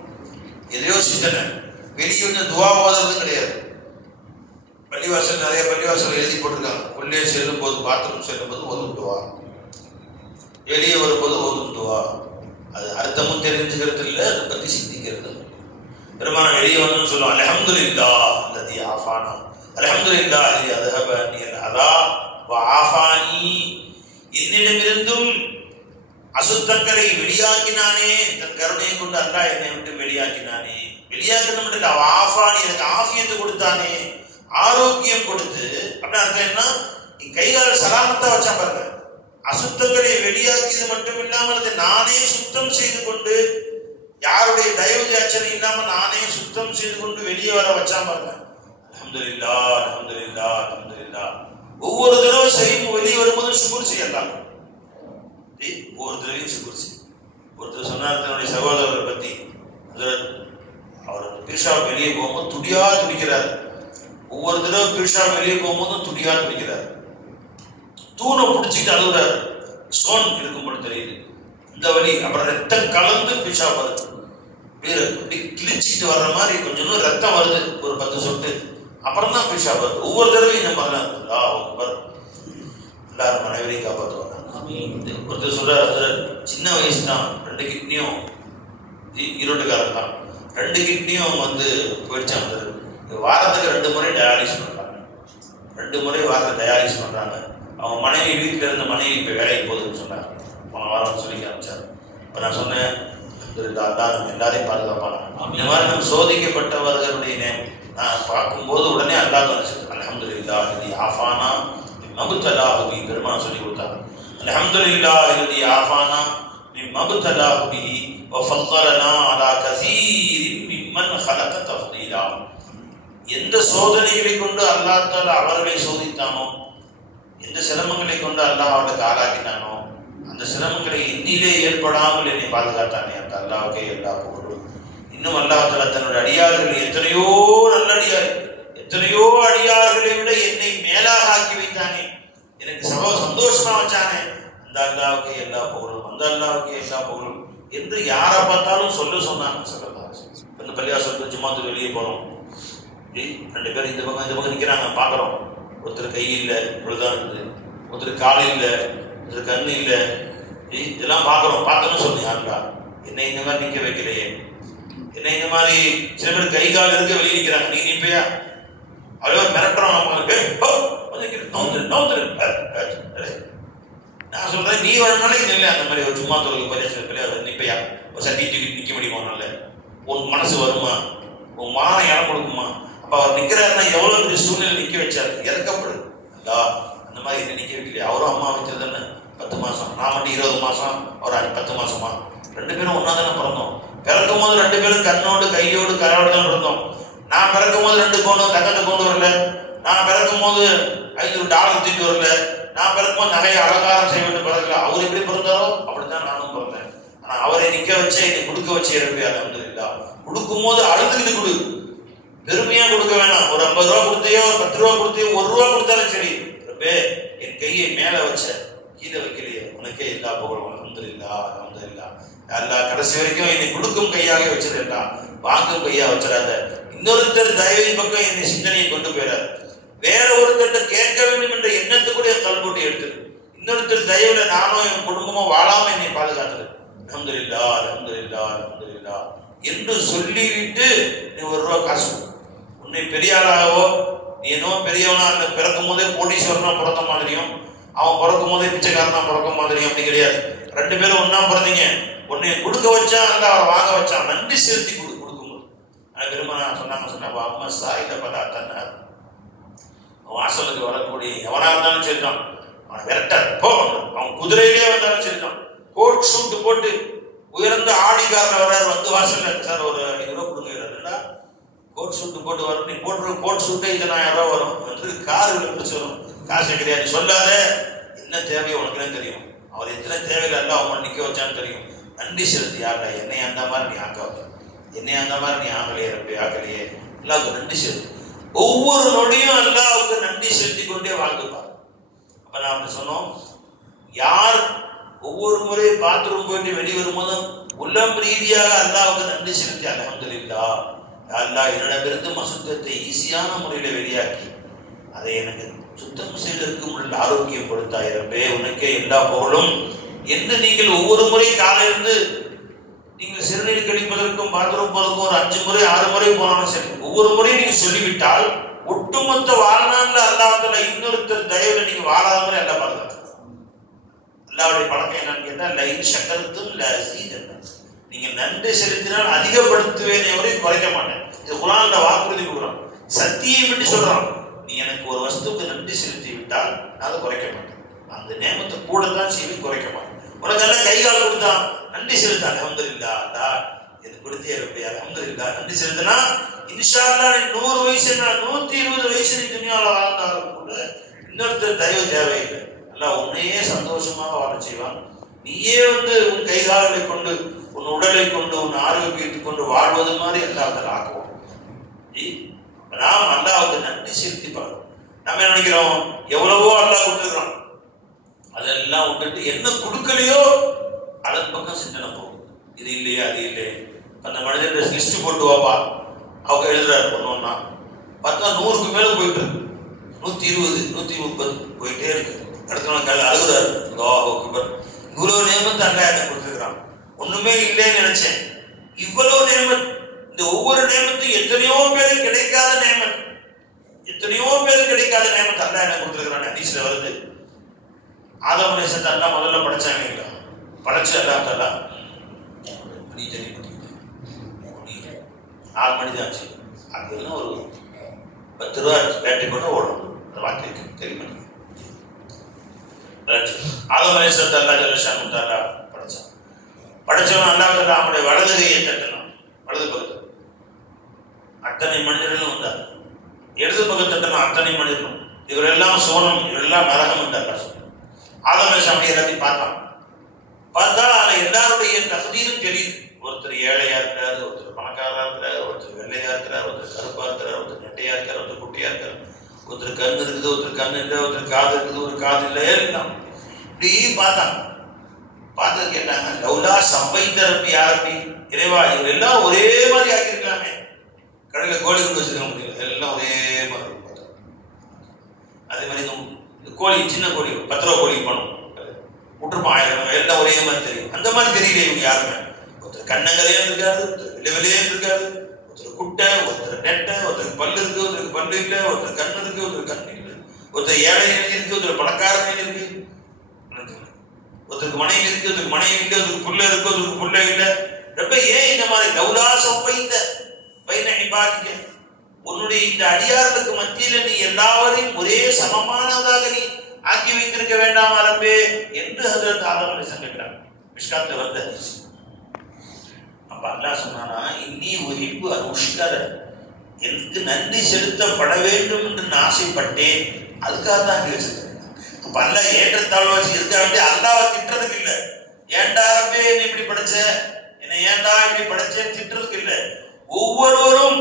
எதையோ சிந்தனை. வெளியே வந்து துவா ஓதுறதும் கிடையாது. பள்ளிவாசல் நிறைய பள்ளிவாசல் எழுதி போட்டிருக்காங்க, உள்ளே செல்லும் போது பாத்ரூம் செல்லும் போது ஓதும் துவா, வெளியே வரும்போது ஓதும் துவா. அது அர்த்தமும் தெரிஞ்சுக்கிறது இல்லை, அதை பற்றி சிந்திக்கிறது. பெருமானார் வெளியே வந்து சொல்லுவாங்க, அல்ஹம்துலில்லாஹ் அல்லதி ஆஃபானா, அல்ஹம்துலில்லாஹ் அல்லதி அத்ஹப அன்னில் அதா வ ஆஃபானி. என்னிடமிருந்தும் அசுத்தங்களை வெளியாக்கினானே, தன் கருணையை கொண்டு அல்லாஹ் என்னை விட்டு வெளியாக்கினானே. வெளியாக்கணும் இல்லை, ஆஃபானி, எனக்கு ஆஃபியத்தை கொடுத்தானே, ஆரோக்கியம் கொடுத்து. அப்படின்னு அர்த்தம் என்ன? நீ கைகால சலாமத்தா வச்சா பாருங்க. அசுத்தங்களை வெளியாக்கியது மட்டும் இல்லாமல் அதை நானே சுத்தம் செய்து கொண்டு, யாருடைய தயவு யாச்சனை இல்லாம நானே சுத்தம் செய்து கொண்டு வெளியே வர வச்சா பாருங்க. அல்ஹம்துலில்லாஹ் அல்ஹம்துலில்லாஹ் அல்ஹம்துலில்லாஹ். ஒவ்வொரு தடவை செய்யும் வெளியே வரும்போது சுக்குர் செய்யலாம். ஒவ்வொரு தடவையும் சுக்குர் செய்யும். ஒருத்தர் சொன்னார் தன்னுடைய சகோதரரை பத்தி, அவர் பீஷா வெளியே போகும்போது துடியா துடிக்கிறார். ஒவ்வொரு தடவை பீஷா வெளியே போகும்போதும் துடியா துடிக்கிறார். தூணை பிடிச்சிட்டு அழுகுறாரு. ஸ்டோன் இருக்கும்போது தெரியுது இந்த வழி. அப்புறம் ரத்தம் கலந்து பீஷா வருது, கிழிச்சிட்டு வர்ற மாதிரி கொஞ்சம் ரத்தம் வருது, ஒரு 10 சொட்டு. அப்புறம் தான் பீஷா வருது. ஒவ்வொரு தடவையும் நம்ம எல்லாரும் மனைவரையும் காப்பாற்றுவாங்க. ஒருத்தர் சொல்ற, சின்ன வயசு தான், 2 கிட்னியும் ஈரோட்டுக்காரன் தான், 2 கிட்னியும் வந்து போயிடுச்சாங்க. வாரத்துக்கு 2 முறை டயாலிசிஸ் பண்றாங்க. 2 முறை வாரத்தில் டயாலிசிஸ் பண்றாங்க. அவங்க மனைவி வீட்டில் இருந்த மனைவி இப்போ வேலைக்கு போகுதுன்னு சொன்னாங்க. போன வாரம் சொல்லி காமிச்சார். இப்போ நான் சொன்னேன், எல்லாரையும் பாதுகாப்பான இந்த மாதிரி நம்ம சோதிக்கப்பட்டவர்களுடைய நான் பார்க்கும்போது உடனே அல்லாஹ் நினைச்சது, அல்ஹம்துலில்லாஹ் அல்லதி ஆஃபானா மப்தலாஹு பிஹி. பெருமானார் சொல்லி கொடுத்தாங்க, அல்ஹம்துலில்லாஹ் அல்லதி ஆஃபானா மப்தலாஹு பிஹி வ ஃபضلنا على كثير ممن خلق تفضيلا. எந்த சோதனைகளை கொண்டு அல்லாஹ் தஆலா அவர்களை சோதித்தானோ, எந்த சிரமங்களை கொண்டு அல்லாஹ் அவர்களுக்கு ஆளாக்கினானோ, அந்த சிரமங்களை இன்னிலே ஏற்படாமல் என்னை பாதுகாத்தானே, அந்த அல்லாஹ்வுக்கே எல்லா புகழும். இன்னும் அல்லாஹ் தஆலா தன்னுடைய அடியார்கள், எத்தனையோ நல்லடியார், எத்தனையோ அடியார்களை விட என்னை மேலாக ஆக்கி வைத்தானே, எனக்கு சந்தோஷமா வச்சானே, அந்த அல்லாஹ்வுக்கே எல்லா புகழும், அந்த அல்லாஹ்வுக்கே எல்லா புகழும் என்று யாரை பார்த்தாலும் சொன்னாங்க. இந்த பள்ளிவாசலுக்கு ஜும்மாத்துக்கு வெளியே போறோம், 2 பேர் இந்த பக்கம் நிற்கிறாங்க, பார்க்குறோம். ஒருத்தர் கை இல்லை, இவ்வளவுதான் இருக்குது, ஒருத்தர் கால் இல்லை, ஒருத்தர் கண்ணு இல்லை, இதெல்லாம் பார்க்குறோம். பார்த்தோன்னு சொன்னீங்க, அல்லா என்னை இந்த மாதிரி நிற்க வைக்கலையே, என்னை இந்த மாதிரி. சில பேர் கை கால் இருக்க வெளியே நிற்கிறாங்க, நீ நிற்பையா? அவ்வளோ மிரட்டுறோம். நான் சொல்றேன், நீ ஒரு நாளைக்கு இல்லை அந்த மாதிரி ஒரு சும்மா தொழில் பரியாசம் நிற்பையா? ஒரு சட்டி தூக்கி நிற்க முடியுமா? நல்ல உன் மனசு வருமா? உன் மானம் இடம் கொடுக்குமா? அப்ப அவர் நிற்கிறாருன்னா எவ்வளவு பெரிய சூழ்நிலை நிற்க வச்சாரு, இறக்கப்படுது. அந்த மாதிரி என்ன நிற்க வைக்கலையா? அவரும் அம்மா வச்சது தானே 10 மாசம், நான் மட்டும் 20 மாசம், அவர் 10 மாசமா, 2 பேரும் ஒன்னா தானே பிறந்தோம். பிறக்கும் போது 2 பேரும் கண்ணோடு கையோடு கரையோடு தான் இருந்தோம். நான் பிறக்கும் போது 2 பவுன் தங்கத்தை கொண்டு வரல, நான் பிறக்கும் போது $500 தூக்கிட்டு வரல, நான் பிறக்கும் போது நகையை அலங்காரம் செய்யப்பட்டு பிறக்கல. அவர் எப்படி பிறந்தாரோ அப்படித்தான் நானும் பிறந்தேன். ஆனா அவரை நிக்க வச்சு என்னை கொடுக்க வச்சு இருப்பே, அல்ஹம்துலில்லாஹ். கொடுக்கும் போது அழுதுகிட்டு கொடு, பெருமையா கொடுக்க வேணாம். ஒரு 50 ரூபா கொடுத்தையோ, ஒரு 10 ரூபா கொடுத்தையோ, 1 ரூபா கொடுத்தாலும் சரி, என் கையை மேல வச்ச, கீழே வைக்கலையே, உனக்கே எல்லா புகழும், அல்ஹம்துலில்லாஹ் அல்ஹம்துலில்லாஹ். அல்லாஹ் கடைசி வரைக்கும் என்னை கொடுக்கும் கையாக வச்சிருந்தா, வாங்கும் கையா வச்சிடாத. இன்னொருத்தர் தயவின் பக்கம் என்னை சிந்தனையை கொண்டு போயிடாது. வேற ஒருத்தர் கேட்க வேண்டும் என்ற எண்ணத்துக்குரிய கல்போட்டு எடுத்துரு. இன்னொருத்தர் தயவுல நானும் என் குடும்பமும் வாழாம என்னை பாதுகாத்துரு. அல்ஹம்துலில்லாஹ் அல்ஹம்துலில்லாஹ் அல்ஹம்துலில்லாஹ் என்று சொல்லிவிட்டு நீ 1 ரூபா காசு, உன்னை பெரிய ஆளாகவோ, நீ என்னவோ பெரியவனா, அந்த பிறக்கும் போதே கோடீஸ்வரனா பிறந்த மாதிரியும், அவன் பிறக்கும் போதே பிச்சைக்காரனா பிறக்க மாதிரியும் அப்படி கிடையாது. 2 பேரும் ஒன்னா பிறந்தீங்க, உன்னை கொடுக்க வச்சா அந்த அவரை வாங்க வச்சான். நன்றி செலுத்தி கொடுக்கும்போது பெருமானா சொன்னாங்க, அம்மா சாயில பதா தன்னார், வாசலுக்கு வரக்கூடிய எவனா இருந்தாலும் சரிதான், அவன் விரட்டார் போ, அவன் குதிரையிலே வந்தாலும் சரிதான், கோட் சூட்டு போட்டு உயர்ந்த ஆடிக்காரன் வர்றாரு, வந்து வாசல்ல சார் ஒரு 5 ரூபா கொடுங்க, கோட் சூட்டு போட்டு வரும், நீ போட்டு கோட் சூட்டே 10,000 ரூபா வரும், வந்து கார் பிடிச்சி வரும், காசு கிடையாது சொல்லாத, என்ன தேவையோ உனக்குன்னு தெரியும், அவர் எத்தனை தேவைகள் எல்லாம் அவன் நிற்க வச்சான்னு தெரியும். நன்றி செலுத்தி யாருல என்னை அந்த மாதிரி நீ ஆக்காத, என்னை அந்த மாதிரி நீ ஆகலையே, அப்படி ஆகலையே, அல்லாவுக்கு நன்றி செலுத்து. ஒவ்வொரு நொடியும் அல்லாவுக்கு நன்றி செலுத்தி கொண்டே வாழ்ந்துப்பார். அப்ப நாம சொன்னோம், யார் ஒவ்வொரு முறை பாத்ரூம் போயிட்டு வெளியே வரும்போதும் உள்ளம் ரீதியாக அல்லாவுக்கு நன்றி செலுத்தி அல்ஹம்துலில்லாஹ் அல்லாஹ் என்னிடமிருந்து அசுத்தத்தை ஈஸியான முறையில வெளியாக்கி அதை எனக்கு சுத்தம் செய்வதற்கு உள்ள ஆரோக்கியம் கொடுத்தாய் ரப்பே, உனக்கே எல்லா புகழும் என்று நீங்கள் ஒவ்வொரு முறை காலையிலிருந்து நீங்கள் சிறுநீர் கழிப்பதற்கும் பாத்ரூம் போறதுக்கும் ஒரு 5 முறை 6 முறை போனாலும் சரி, ஒவ்வொரு முறையும் நீங்க சொல்லிவிட்டால் ஒட்டுமொத்த வாழ்நாள்ல அல்லாஹ்வுல இன்னொருத்தர் தயவுல நீங்க வாழாத மாதிரி அல்லா பாருங்க. அல்லாஹ்வுடைய பழக்கம் என்னன்னு கேட்டா, லைன் சக்கரத்தும் லஸீதன், நீங்க நன்றி செலுத்தினால் அதிகப்படுத்துவேன் எவரை குறைக்க மாட்டேன். இது குர்ஆன்ல வாக்குறுதி கொடுக்குறோம், சத்தியம் என்று சொல்றான். நீ எனக்கு ஒரு வஸ்துக்கு நன்றி செலுத்தி விட்டால் நான் அதை குறைக்க மாட்டேன், அந்த நேமத்தை கூட தான் செய்து குறைக்க மாட்டேன். உனக்கு எல்லாம் கை கால் கொடுத்தான், நன்றி செலுத்த அல்ஹம்துலில்லாஹ், அல்லாஹ் இது கொடுத்தே ரப்பே அல்ஹம்துலில்லாஹ், நன்றி செலுத்தினா இன்ஷா அல்லாஹ் 100 வயசு 120 வயசு நீ துனியால வாழ்ந்தாலும் கூட இன்னொருத்தர் தயவு தேவையில்லை. அல்லாஹ் உன்னையே சந்தோஷமாக வாழ செய்வான். நீயே வந்து உன் கை கால்களை கொண்டு உன் உடலை கொண்டு உன் ஆரோக்கியத்தை கொண்டு வாழ்வது மாதிரி அல்லாஹ் ஆக்குவோம். நாம் அல்லாஹ்வுக்கு நன்றி செலுத்தி பாருங்க. நம்ம என்ன நினைக்கிறோம், எவ்வளவோ அல்லாஹ் கொடுத்துருக்கான், அதெல்லாம் விட்டுட்டு என்ன கொடுக்கலையோ அதன் பக்கம் சிந்தனை போகும். இது இல்லையா அது இல்லையே, அந்த மனிதன் லிஸ்ட் போட்டு வாப்பா, அவங்க எழுதுறாரு ஒன்னொன்னா, பார்த்தா 100க்கு மேல போயிட்டு இருக்கு, 120 130 போயிட்டே இருக்கு. அடுத்த நாள் காலையில் அழுகுறாரு, இவ்வளவு நேமத்தை அல்லாஹ் எனக்கு கொடுத்துருக்கான், ஒண்ணுமே இல்லைன்னு நினைச்சேன், இவ்வளவு நேமத், இந்த ஒவ்வொரு நேமத்தையும் எத்தனையோ பேருக்கு கிடைக்காத நேமத், எத்தனையோ பேருக்கு கிடைக்காத நேமத்தை அல்லாஹ் எனக்கு கொடுத்துருக்கான். ஹதீஸ்ல வருது, ஆதம் அலைஹிஸ்ஸலாம் அல்லாஹ் முதல்ல படைச்சாங்க இல்ல, படைச்சு அல்லாஹ் தஆலா மணி தண்ணி 4 மணி தான் ஆச்சு, அதெல்லாம் ஒரு 10 ரூபா பேட்டரி கூட ஓடும், அந்த வாக்கிற்கு தெரியுமா? ஆதம் அலைஹிஸ்ஸலாம் அல்லாஹ் ஜல்லஷானு தஆலா படைச்சான். படைச்சவன் அல்லாஹ் தஆலா அவனுடைய வலது கையை தட்டினான், வலது பக்கத்தில் அத்தனை மனிதர்களும் வந்தார், இடது பக்கத்தில் தட்டினான் அத்தனை மனிதர்களும், இவரெல்லாம் சோனம் இவரெல்லாம் நரகம் என்றார். ஆதம் அலைஹிஸ்ஸலாம் எல்லாத்தையும் பார்த்தான், பார்த்தா அதுல எல்லாருடைய தகுதியும் தெரியுது. ஒருத்தர் ஏழையா இருக்கிறாரு, ஒருத்தர் பணக்காரா இருக்கிறாரு, ஒருத்தர் வெள்ளையா இருக்கிறார், ஒருத்தர் கருப்பா இருக்கிறார், ஒருத்தர் நெட்டையா இருக்கார், ஒருத்தர் குட்டியா இருக்கார், ஒருத்தர் கண் இருக்குது, ஒருத்தர் கண் இல்லை, ஒருத்தர் காது இருக்குது, ஒரு காது இல்லை, எல்லாம் இப்படி பார்த்தாங்க. பார்த்து கேட்டாங்க, லௌலா சம்பைத்தரப்பி யாரப்பி, இறைவா இவர் எல்லாம் ஒரே மாதிரி ஆக்கியிருக்கலாமே, கடையில கோழி கொண்டு வச்சிருக்க முடியல, எல்லாம் ஒரே மாதிரி. அதே மாதிரி கோழி, சின்ன கோழி 10 ரூபா கோழிக்கு பணம் விட்டுருப்பான் 1000, எல்லாம் ஒரே மாதிரி தெரியும். அந்த மாதிரி தெரியல இவங்க யாருமே. ஒருத்தர் கண்ணங்களே இருக்காது, ஒருத்தர் விளைவிலே இருக்காது, ஒருத்தர் குட்டை, ஒருத்தர் நெட்டை, ஒருத்தருக்கு பல்லு இருக்கு, ஒருத்தருக்கு பல்லு இல்லை, ஒருத்தர் கண் இருக்கு, ஒருத்தர் கண் இல்லை, ஒருத்தர் ஏழை இருக்கு, ஒருத்தர் பணக்காரன் இருக்கு, ஒருத்தருக்கு மனைவி இருக்கு, ஒருத்தருக்கு மனைவி இல்லை, ஒருத்தருக்கு புள்ள இருக்கு, ஒருத்தருக்கு புள்ள இல்லை. ரொம்ப ஏன் இந்த மாதிரி லௌலாசம் வைத்த பைனி பாக்கிய, உன்னுடைய இந்த அடியார்களுக்கு மத்தியில நீ எல்லாவரையும் ஒரே சமமானதாக நீ ஆக்கி வைத்திருக்க வேண்டாம் ரப்பே என்று ஹஜ்ரத் ஆதம் அலைஹிஸ்ஸலாம் கேட்டாங்க. மிஷ்காத்ல வருது. அப்ப அல்லாஹ் சொன்னானா, இன்னி உஹிப்பு அன் உஷ்கர, எனக்கு நன்றி செலுத்தப்பட வேண்டும் என்று நான் ஆசைப்பட்டேன், அதுக்காக தான் கேட்டிருக்கேன். அப்ப அல்லாஹ் ஏற்றத்தாழ்வு வச்சு இருக்க வேண்டிய அல்லாஹ்வை திட்டுறதுக்கு இல்லை, ஏன்டா ரப்பே என்ன இப்படி படைச்ச, என்னை ஏன்டா இப்படி படைச்சேன்னு திட்டுறதுக்கு இல்லை. ஒவ்வொருவரும்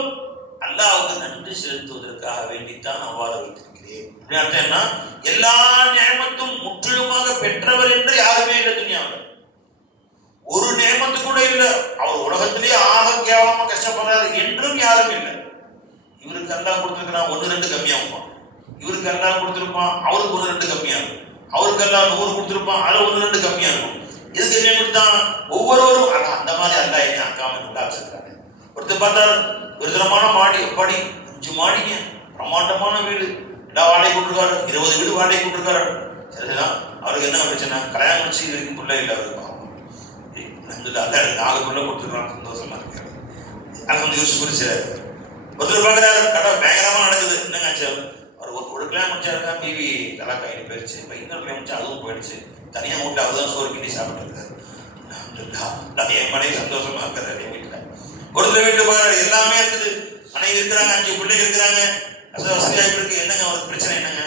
அல்லாஹ்வுக்கு நன்றி செலுத்துவதற்காக வேண்டித்தான் அவ்வாறு வைத்திருக்கிறேன். அப்படி அர்த்தம் என்ன, எல்லா நியமத்தும் முற்றிலுமாக பெற்றவர் என்று யாருமே இல்லை துனியாவில், ஒரு நியமத்து கூட இல்லை. அவர் உலகத்திலேயே ஆக கேவலமா கஷ்டப்படுறாரு என்றும் யாரும் இல்லை. இவருக்கு அல்லாஹ் கொடுத்திருக்கிறான் 1-2 கம்மியாகும், இவருக்கு அல்லாஹ் கொடுத்திருப்பான் அவருக்கு 1-2 கம்மியாகும், அவருக்கு அல்லாஹ் 100 கொடுத்திருப்பான் அதுல 1-2 கம்மியாகும். இதுக்கு என்ன கொடுத்தான், ஒவ்வொருவரும் அந்த மாதிரி அல்லாஹ் என்ன ஆக்காம நல்லா வச்சிருக்காங்க. ஒருத்தர் பார்த்தாரு, ஒரு தரமான மாடி, படி 5 மாடிங்க, பிரம்மாண்டமான வீடு, எல்லா வாடகை கொடுத்துருக்காரு, 20 வீடு வாடகை கொடுத்துருக்காரு. சரிதான், அவருக்கு என்ன பிரச்சனை, கல்யாணம் வச்சு இதுக்கு பிள்ளை இல்லை, அவருக்கு அல்ல 4 பிள்ளை கொடுத்துருக்கான், சந்தோஷமா இருக்காரு. அது வந்து யோசிச்சு புரிச்சாரு. ஒருத்தர் பார்க்குறாரு, கடை பயங்கரமா நடக்குது, என்னங்க ஆச்சு, அவர் ஒரு கிலோமீட்டர் இருக்கா பிவி கலாக்காயிட்டு போயிடுச்சு. இப்போ இன்னொரு கிலோமீட்டர் அதுவும் போயிடுச்சு. தனியாக வீட்டில் அதுதான் சோறு கிண்டி சாப்பிட்டு இருக்காரு. நான் என் மனைவி சந்தோஷமா இருக்கிறேன் வீட்டில். ஒருத்தர் வீட்டு போகிற எல்லாமே இருக்குது, மனைவி இருக்கிறாங்க, 5 பிள்ளைங்க இருக்கிறாங்க, வசதியாக இருக்கு. என்னங்க ஒரு பிரச்சனை என்னங்க?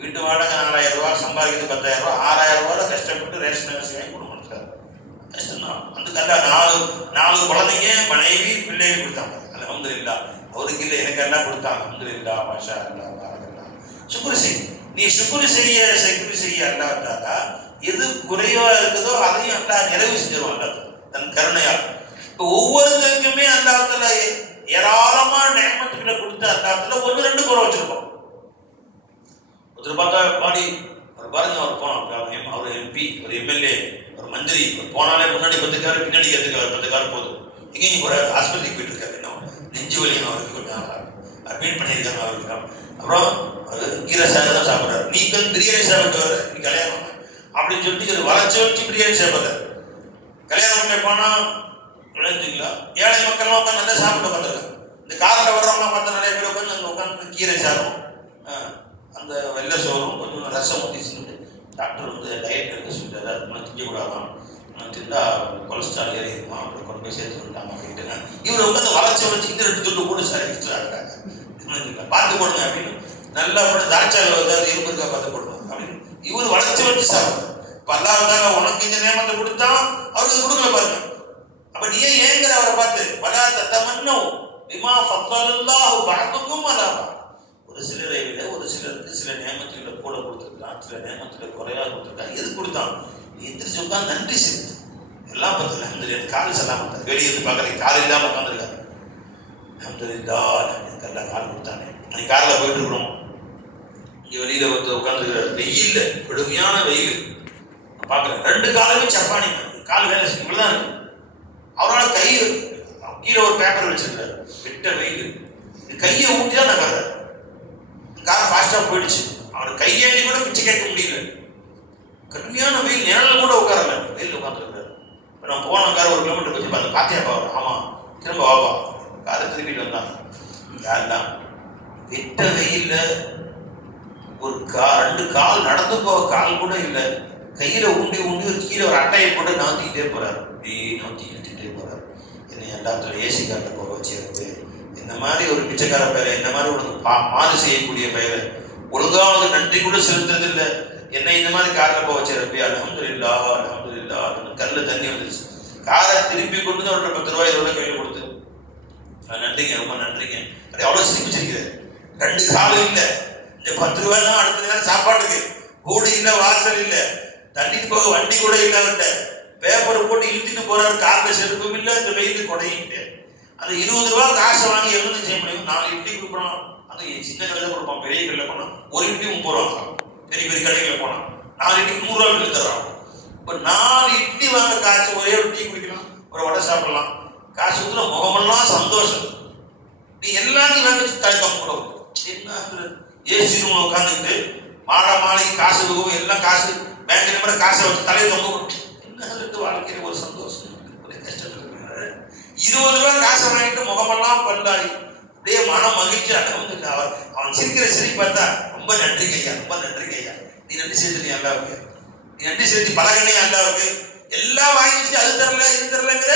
வீட்டு வாடகை 4000 ரூபா, சம்பாதிக்கிறது 10,000 ரூபா, 6000 ரூபா கஷ்டப்பட்டு ரேஷன் அரிசி வாங்கி கொடுக்க மாட்டாரு. கஷ்டம்தான். அந்த கண்டா 4 குழந்தைங்க, மனைவி, பிள்ளைகள் கொடுத்தாங்க. அல்ஹம்துலில்லாஹ். அவருக்கு இல்லை, எனக்கு எல்லாம் கொடுத்தாங்க. அல்ஹம்துலில்லாஹ், மாஷா அல்லாஹ், பாரக்கல்லாஹ். சுக்ர் செய். நீ சுக்ர் செய்ய அல்லாஹ்தாலா எது குறைவா இருக்குதோ அதையும் அல்லாஹ் நிறைவு செஞ்சிருவான் அல்லாஹ் தன் கருணையால். இப்போ ஒவ்வொருத்தருக்குமே அல்லாஹ்தாலா ஏராளமான நியமத்துக்களை கொடுத்து அல்லாஹ்தாலா 1-2 குறை வச்சிருப்போம். ஒருத்தர் பார்த்தா பாடி பாருங்க, அவர் போனோம், அவர் எம்பி, ஒரு எம்எல்ஏ, ஒரு மந்திரி, போனாலே முன்னாடி 10 கார், பின்னாடி 10 கார் போதும். எங்கேயும் போற ஆஸ்பத்திரிக்கு போயிட்டு இருக்காரு, நெஞ்சு வலியும் அவருக்கு கொஞ்சம் அட்மிட் பண்ணியிருக்காங்க அவருக்கு. அப்புறம் அது கீரை சாறு தான் சாப்பிட்றாரு. நீ பிரியாணி சாப்பிட்டு வர, நீ கல்யாணம் அப்படின்னு சொல்லிட்டு வளர்ச்சி வச்சு பிரியாணி சாப்பிட்றாரு. கல்யாணம் பண்ண போனா விளைஞ்சுங்களா, ஏழை மக்கள்லாம் உட்காந்து நல்லா சாப்பிட்டு உட்காந்துருக்காங்க. இந்த காரில் வர்றவங்க பார்த்தா நிறைய பேர் உட்காந்து அங்கே உட்காந்து கீரை சாப்பிடும், அந்த வெள்ளை சோறும் கொஞ்சம் ரசம் ஊற்றி சொல்லிட்டு டாக்டர் டயட் எடுக்க சொல்லிட்டு அது மாதிரி திங்கக்கூடாதான், திண்டா கொலஸ்ட்ரால் ஏறிடுமா, அப்படி கொண்டு போய் சேர்த்து விட்டாங்க அப்படின்ட்டு இவர் உட்காந்து வளர்ச்சி வச்சுக்கிட்டு 2 துண்டு கூட சார் எக்ஸ்ட்ரா இருக்காங்க. பார்த்து போடுங்க அப்படின்னு நல்லா போட்டு தாய்ச்சாலை ஏதாவது இரும்பு இருக்கா பார்த்து போடணும் அப்படின்னு இவர் வளர்ச்சி வச்சு சாப்பிடும். இப்போ அல்லாஹ்தாலா உனக்கு இந்த நியமத்தை கொடுத்தா அவருக்கு கொடுக்கல பாருங்க. அப்ப நீ ஏங்கிற அவரை பார்த்து வலா தத்தமன்னோ பிமா ஃபத்தலல்லாஹு பஅதுக்கும் அலா பஅத். ஒரு சிலரை விட ஒரு சிலருக்கு சில நியமத்துகளை கூட கொடுத்துருக்கான், சில நியமத்துகளை குறையா கொடுத்துருக்கான். எது கொடுத்தான்? நீ எந்திரிச்சு உட்காந்து நன்றி செலுத்து. எல்லாம் பார்த்தல எனக்கு கால் செல்லாம் மாட்டார், வெளியே இருந்து பார்க்கறேன், கால் இல்லாமல் உட்காந்துருக்காரு. அல்ஹம்துலில்லாஹ், எனக்கு எல்லாம் கால் கொடுத்தானே. அன்னைக்கு காரில் போயிட்டு இருக்கிறோம், இங்கே வெளியில வந்து உட்காந்துருக்காரு, வெயில், கடுமையான வெயில் பார்க்குறேன். 2 காலுமே சப்பானி, கால் வேலை செய்யும், இவ்வளோதான் இருக்கு. அவரால் கை கீழே ஒரு பேப்பர் வச்சிருக்காரு, வெட்ட வெயில், கையை ஊட்டி தான் நான் வர்றேன். கார் ஃபாஸ்ட்டாக போயிடுச்சு. அவர் கையேறி கூட பிச்சை கேட்க முடியல. கடுமையான வெயில், நிழல் கூட உட்காரல, வெயில் உட்காந்துருக்காரு. இப்போ நான் போன கார் 1 கிலோமீட்டர் வச்சு பார்த்து பாத்தியா பாரு, ஆமாம் திரும்ப வாப்பா, காரை திருப்பிட்டு வந்தான். யாருதான் வெட்ட வெயில்ல ஒரு 2 கால் நடந்து போக கால் கூட இல்லை, கையில ஊண்டி கீழே ஒரு அட்டையை போட்டு நவுத்திக்கிட்டே போறாரு. அப்படியே நவுத்தி இழுத்துட்டே போறாரு. என்னை எல்லாத்துல ஏசி காரில் போக வச்சிருக்கு. இந்த மாதிரி ஒரு பிச்சைக்கார பயிரை, இந்த மாதிரி உனக்கு மாறு செய்யக்கூடிய பயிரை, ஒழுங்காவது நன்றி கூட செலுத்துறது இல்லை. என்னை இந்த மாதிரி காரில் போக வச்சிருப்பே, அல்ஹம்துலில்லாஹ் அல்ஹம்துலில்லாஹ். கல்ல தண்ணி வந்துருச்சு. காரை திருப்பி கொண்டு வந்து அவர்கிட்ட 10 ரூபாய் இதோட கையில் கொடுத்து, நன்றிங்க, ரொம்ப நன்றிங்க. அது அவ்வளவு சிரிப்பிச்சிருக்கிறார். 2 காலும் இல்லை, இந்த 10 ரூபாய் தான் அடுத்த நேரம் சாப்பாட்டுக்கு. கூடு இல்லை, வாசல் இல்லை, தண்ணிக்கு போக வண்டி கூட இல்லை. பேப்பர் போட்டு இழுத்துட்டு போறாரு, காரில் செருப்பும் இல்லை, இந்த வெயிலுக்கு கொடையும் இல்லை. அந்த 20 ரூபா காசை வாங்கி என்ன செய்ய முடியும்? 4 இட்லி கொடுக்கணும். அந்த சின்ன கடையில் கொடுப்போம், பெரிய கடையில் போனோம் 1 இட்லி 30 ரூபா. பெரிய பெரிய கடைகளில் போனோம் 4 இட்லி 100 ரூபா விட்டு தர்றோம். இப்போ 4 இட்லி வாங்க காசு, ஒரே ஒரு டீ குடிக்கலாம், ஒரு வடை சாப்பிடலாம், காசு ஊற்றுல முகமெல்லாம் சந்தோஷம். நீ எல்லாத்தையும் வாங்கி தயக்கம் கூட என்ன ஏசி ரூம்ல உட்காந்துக்கிட்டு மாலைக்கு காசு கொடுக்கும், எல்லாம் காசு பேங்க் நம்பரை காசை வச்சு தலையை தொங்க என்ன வாழ்க்கையில ஒரு சந்தோஷம், ஒரு கஷ்டம். 20 ரூபாய் காசை வாங்கிட்டு முகமெல்லாம் பல்லாரி, அப்படியே மனம் மகிழ்ச்சி. அவன் சிரிக்கிற சிரிப்பு பார்த்தா ரொம்ப நன்றி கையா, ரொம்ப நன்றி கையா, நீ நன்றி செலுத்தி அல்லாவுக்கு, நீ நன்றி செலுத்தி பழகனே அல்லாவுக்கு. எல்லாம் வாங்கிச்சு, அது தரல இது தரலங்கிற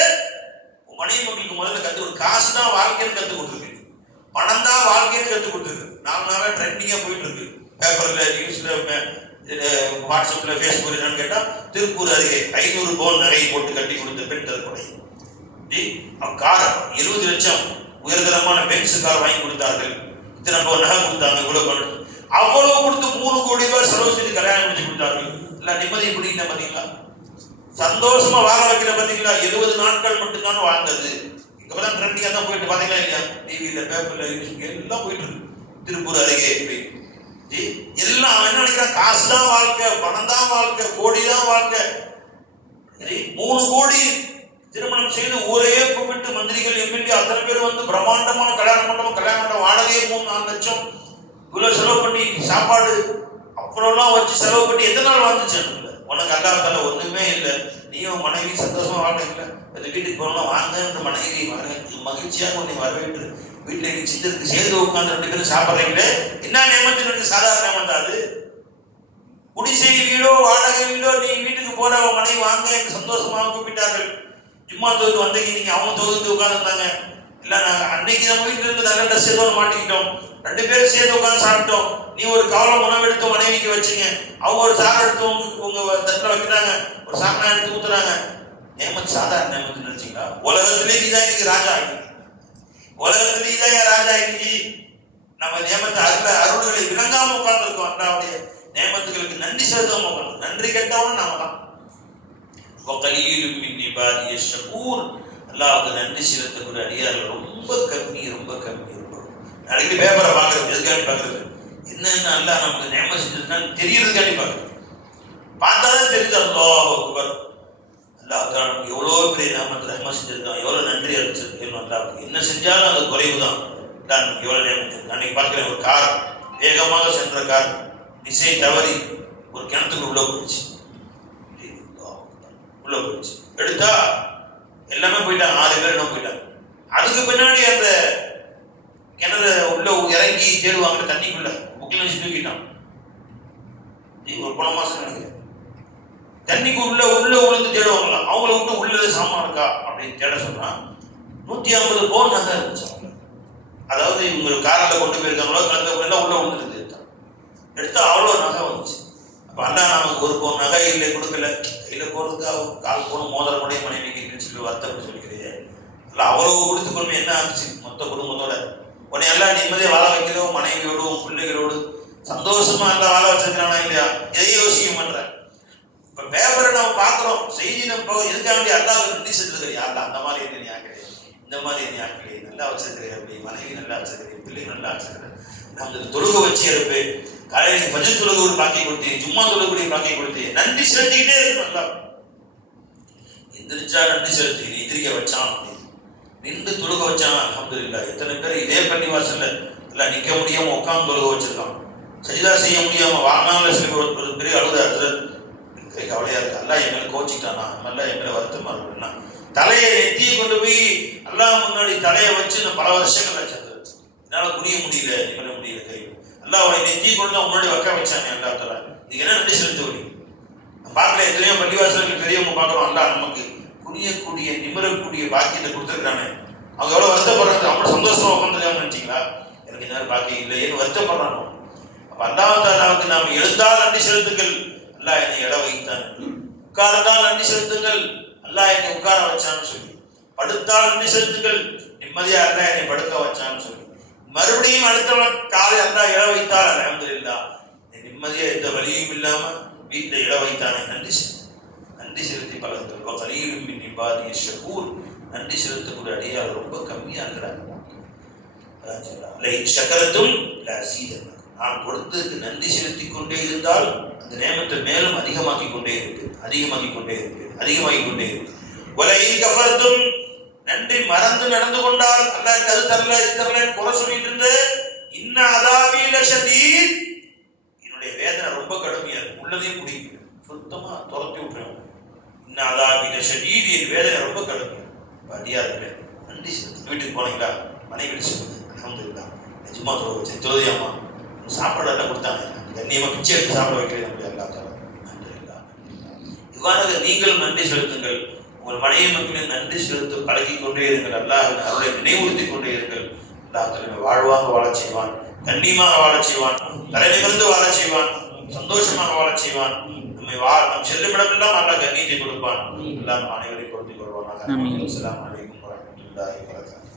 மனைவி மக்களுக்கு முதல்ல கத்து. காசு தான் வாழ்க்கைன்னு கத்து கொடுத்துருக்கு, பணம் தான் வாழ்க்கைன்னு கத்து கொடுத்துருக்கு. 4 நாளா ட்ரெண்டிங்கா போயிட்டு இருக்கு. பேப்பர்ல, நியூஸ்ல, வாட்ஸ்அப்ல, பேஸ்புக் என்னன்னு கேட்டா, திருப்பூர் அருகே 500 பவுன் நகை போட்டு கட்டி கொடுத்த பெண் தற்கொலை. கார் 70 லட்சம் உயர்தரமான பென்ஸ் கார் வாங்கி கொடுத்தார்கள். இத்தனை ரூபாய் நகை கொடுத்தாங்க, இவ்வளவு அவ்வளவு கொடுத்து 3 கோடி ரூபாய் செலவு செஞ்சு கல்யாணம் முடிச்சு கொடுத்தார்கள். இல்ல நிம்மதி பிடிக்கிட்ட பாத்தீங்களா, சந்தோஷமா வாழ வைக்கிற பாத்தீங்களா. 70 நாட்கள் மட்டும்தான் வாழ்ந்தது. இப்பதான் ட்ரெண்டிங்கா தான் போயிட்டு பாத்தீங்களா இல்லையா, டிவியில, பேப்பர்ல, எல்லாம் போயிட்டு இருக்கு. திருப்பூர் அருகே எல்லாம் அவன் என்ன நினைக்கிறான், காசு தான் வாழ்க்கை, பணம் தான் வாழ்க்கை, கோடி தான் வாழ்க்கை. 3 கோடி திருமணம் செய்து ஊரையே கூப்பிட்டு மந்திரிகள், எம்எல்ஏ அத்தனை பேர் வந்து பிரம்மாண்டமான கல்யாண மண்டபம் வாடகையே 3-4 லட்சம் இவ்வளவு செலவு பண்ணி, சாப்பாடு அப்புறம்லாம் வச்சு செலவு பண்ணி எத்தனை நாள் வாழ்ந்துச்சு? உனக்கு அல்லாஹ்தாலா ஒண்ணுமே இல்லை. நீயும் மனைவி சந்தோஷமா வாழ இல்லை. இந்த வீட்டுக்கு போகணும் வாங்க, மனைவி மகிழ்ச்சியாக உன்னை வரவேற்று வீட்டில் நீங்க செஞ்சதுக்கு சேர்ந்து உட்கார்ந்து 2 பேரும் சாப்பிட்றீங்களே, என்ன நேமத்து? சாதாரண நேமத்தா அது? குடிசை வீடோ வாடகை வீடோ, நீ வீட்டுக்கு போற மனைவி வாங்க எனக்கு சந்தோஷமாக கூப்பிட்டார்கள். ஜும்மா தொகுதி வந்தீங்க, நீங்க அவங்க தொகுதி உட்கார்ந்துருந்தாங்க. இல்ல நாங்க அன்னைக்கு நம்ம வீட்டுல இருந்து நல்ல ட்ரெஸ் ஏதோ மாட்டிக்கிட்டோம், 2 பேரும் சேர்ந்து உட்கார்ந்து சாப்பிட்டோம். நீ ஒரு கவலம் உணவு எடுத்து மனைவிக்கு வச்சுங்க, அவங்க ஒரு சாரம் எடுத்து உங்க தட்டில் வைக்கிறாங்க, ஒரு சாரணம் எடுத்து ஊத்துறாங்க. நேமத் சாதாரண நேமத்து நினைச்சீங்களா? உலகத்திலே நீதான் இன்னைக்கு ராஜா ஆகிடுங்க, உலகத்திலே இதான் ராஜா இன்னைக்கு. நம்ம நேமத்தை அருள்களை விளங்காம உட்கார்ந்துருக்கோம். அல்லாவுடைய நேமத்துகளுக்கு நன்றி செலுத்தாம உட்கார்ந்து, நன்றி கேட்டவனும் நாம தான். அல்லாவுக்கு நன்றி செலுத்தக்கூடிய அடியார்கள் ரொம்ப கம்மி, ரொம்ப கம்மி. நாளைக்கு பேப்பரை பார்க்கறது எதுக்காண்டி பார்க்கறது? என்னன்னு அல்லாஹ் நமக்கு நேமம் செஞ்சதுன்னு தெரியறதுக்காண்டி பார்க்கறது. பார்த்தாதான் தெரியுது அல்லாஹ் அக்பர், அல்லாஹ் நமக்கு எவ்வளோ பெரிய நேமத்தை நேமம் செஞ்சிருக்கான், எவ்வளோ நன்றி அளிச்சிருக்கேன். அல்லாவுக்கு என்ன செஞ்சாலும் அது குறைவு தான். நமக்கு எவ்வளோ நேமம். அன்னைக்கு பார்க்கிறேன், ஒரு கார் வேகமாக சென்ற கார் திசை தவறி ஒரு கிணத்துக்கு உள்ள போயிடுச்சு. எடுத்தா எல்லாமே போயிட்டாங்க, 6 பேர் என்ன போயிட்டாங்க. அதுக்கு பின்னாடி அந்த கிணறு உள்ள இறங்கி தேடுவாங்க, தண்ணிக்குள்ள புக்கில் வச்சு தூக்கிட்டான். ஒரு போன மாசம் நினைக்கிறேன், தண்ணிக்கு உள்ள உளுந்து தேடுவாங்களாம். அவங்கள விட்டு உள்ளது சாமான் இருக்கா அப்படின்னு தேட சொன்னா 150 பவுன் நகை இருந்துச்சு. அதாவது இவங்க காரில் கொண்டு போயிருக்காங்களோ கலந்து உள்ள விழுந்துட்டு எடுத்தா அவ்வளோ நகை வந்துச்சு. அப்போ அல்லா நமக்கு ஒரு பவுன் நகை இல்லை கொடுக்கல, கையில் போகிறதுக்கு கால் பவுன் மோதிரம் கூட மனைவிக்கு சொல்லி வருத்தப்பட்டு சொல்லிக்கிறீங்க. இல்லை அவ்வளவு கொடுத்து கொள்மை என்ன ஆச்சு மொத்த குடும்பத்தோட? உடனே எல்லாம் நிம்மதியாக வாழ வைக்கிறோம், மனைவியோடும் பிள்ளைகளோடு சந்தோஷமா எல்லாம் வாழ வச்சிருக்கிறானா இல்லையா? இதையே யோசிக்க மாட்டேன். இப்போ பேப்பரை நம்ம பார்க்குறோம், செய்தி நம்ம எதுக்காக வேண்டிய அல்லாவுக்கு நன்றி செலுத்துறது. யாரில் அந்த மாதிரி என்ன நீ ஆக்கிறேன், இந்த மாதிரி என்ன ஆக்கிறேன், நல்லா வச்சிருக்கிறேன், அப்படி மனைவி நல்லா வச்சிருக்கிறேன், பிள்ளைங்க நல்லா வச்சிருக்கிறேன், நமக்கு தொழுக வச்சு இருப்பேன், காலையில் பஜன் தொழுக ஒரு பாக்கி கொடுத்தேன், ஜும்மா தொழுகக்கூடிய பாக்கி கொடுத்தேன், நன்றி செலுத்திக்கிட்டே இருக்கணும். நல்லா எந்திரிச்சா நன்றி செலுத்தி, எந்திரிக்க வச்சான், நின்று தொழுக வச்சான், அல்ஹம்துலில்லாஹ். எத்தனை பேர் இதே பள்ளி வாசல்ல எல்லாம் நிக்க முடியாம உட்கார்ந்து தொழுக வச்சிருக்கான், சஜிதா செய்ய முடியாம வாழ்நாள் சில ஒரு பெரிய அழுத கவலையா இருக்கு. அல்லாஹ் எங்களை கோச்சிட்டானா, நல்லா எங்களை வருத்தமா இருக்குன்னா தலையை நெத்தியை கொண்டு போய் அல்லாஹ் முன்னாடி தலையை வச்சு பல வருஷங்கள் வச்சிருந்தது. என்னால புரிய முடியல, நிமிர முடியல, கை அல்லாஹ் அவனை நெத்தியை கொண்டு தான் முன்னாடி வைக்க வச்சாங்க. அல்லா தலா இது என்ன நன்றி செலுத்த பார்க்கல. எத்தனையோ பள்ளிவாசல்கள் பெரியவங்க பார்க்கிறோம், அல்லாஹ் நமக்கு புரியக்கூடிய நிமிரக்கூடிய பாக்கியத்தை கொடுத்துருக்கானே. அவங்க எவ்வளவு வருத்தப்படுறாங்க, அவ்வளவு சந்தோஷமா உட்காந்துருக்காங்கன்னு நினைச்சீங்களா? எனக்கு என்ன பாக்கியம் இல்லை ஏன்னு வருத்தப்படுறாங்க. அப்ப அல்லாஹ் தாலாவுக்கு நாம் எழுந்தால் நன்றி செலுத்துங்கள், அல்லாஹ் என்னை எழ வைத்தான். உட்கார்ந்தால் நன்றி செலுத்துங்கள், அல்லாஹ் என்னை உட்கார வச்சான்னு சொல்லி. படுத்தால் நன்றி செலுத்துங்கள், நிம்மதியா அல்லாஹ் என்னை படுக்க வச்சான்னு சொல்லி. மறுபடியும் அடுத்த காலை அல்லாஹ் எழ வைத்தால் அல்ஹம்துலில்லாஹ் நிம்மதியா எந்த வழியும் இல்லாம வீட்டை எழ வைத்தானே. நன்றி நன்றி செலுத்தி பழகுங்கள். கலீலும் மின் இபாதிய ஷகூர், நன்றி செலுத்தக்கூடிய அடியார் ரொம்ப கம்மியா இருக்கிறாங்க. சக்கரத்தும் நான் கொடுத்ததுக்கு நன்றி செலுத்தி கொண்டே இருந்தால் அந்த நேமத்தை மேலும் அதிகமாக்கி கொண்டே இருக்கு, அதிகமாக்கி கொண்டே இருக்கு, அதிகமாகி கொண்டே இருக்கு. உலகில் கஃபர்தும், நன்றி மறந்து நடந்து கொண்டால் அல்லாஹ் அது தரல இது தரல குறை சொல்லிட்டு இருந்து இன்ன அதாபி லஷதீத், என்னுடைய வேதனை ரொம்ப கடுமையா இருக்கு, உள்ளதையும் குடிக்குது, சுத்தமா துரத்தி விட்டுருவேன். இன்ன அதாபி லஷதீத், என் வேதனை ரொம்ப கடுமையா. அடியார்களே நன்றி செலுத்து. வீட்டுக்கு போனீங்களா, மனைவி சொல்லுங்க அல்ஹம்துலில்லாஹ் நிஜமா தொழுதியாமா, சாப்பாடு எல்லாம் கொடுத்தாங்க, கண்ணியமா பிச்சை எடுத்து சாப்பிட வைக்கிறேன். அல்லாஹ் தஆலா அல்ஹம்துலில்லாஹ். இவ்வாறாக நீங்கள் நன்றி செலுத்துங்கள், உங்கள் மனைவி மக்களின் நன்றி செலுத்த பழகி கொண்டே இருங்கள். அல்லாஹ் அவருடைய நினைவுறுத்தி கொண்டே இருங்கள். அல்லாஹ் தஆலா வாழ்வாங்க வாழச் செய்வான், கண்ணியமாக வாழச் செய்வான், தலைநிமிர்ந்து வாழச் செய்வான், சந்தோஷமாக வாழச் செய்வான். நம் செல்லுமிடம் எல்லாம் நல்ல கண்ணியத்தை கொடுப்பான். எல்லாம் அனைவரை பொருத்திக் கொள்வானாக. அஸ்ஸலாமு அலைக்கும் வரஹ்மத்துல்லாஹி வபரகாத்துஹு.